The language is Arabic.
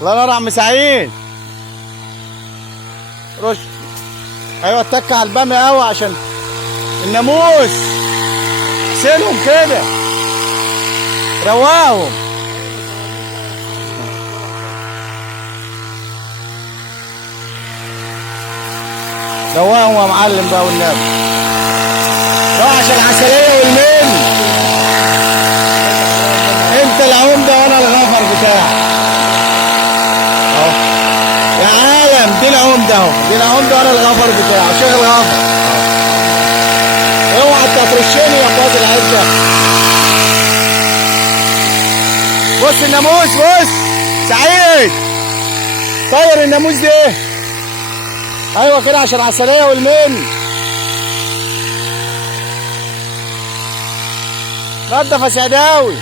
الله ينور يا عم سعيد. رش. ايوه اتك على البامية قوي عشان الناموس. سيلهم كده، رواهم. رواهم يا معلم بقى والنبي. روح عشان العسلية والمن. انت العمدة وانا الغفر بتاعك. اهو يا عالم، دي العمدة اهو، دي العمدة وانا الغفر بتاعك، شيخ الغفر. اوعى تطرشني يا فاضل العزة. بص الناموس، بص سعيد طير الناموس ده. ايوه كده عشان العسلية والمن. نضف يا سعداوي.